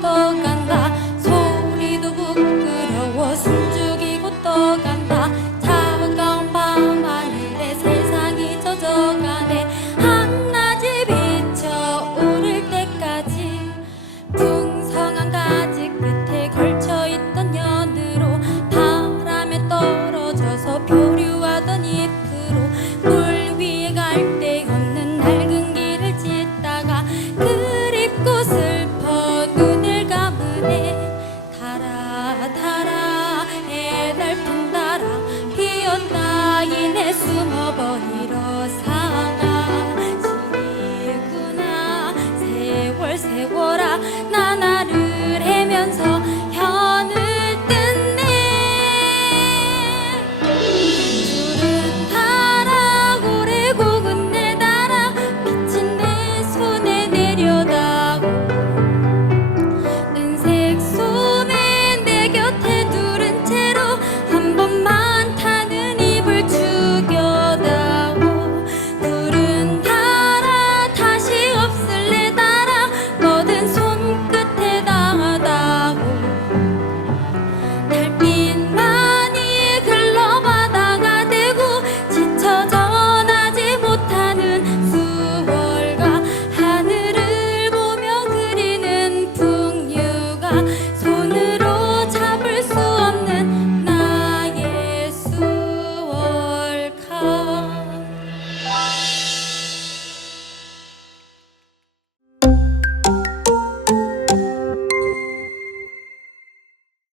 とか 숨어버리러 사라지겠구나. 세월 세월아 나 나를 헤면서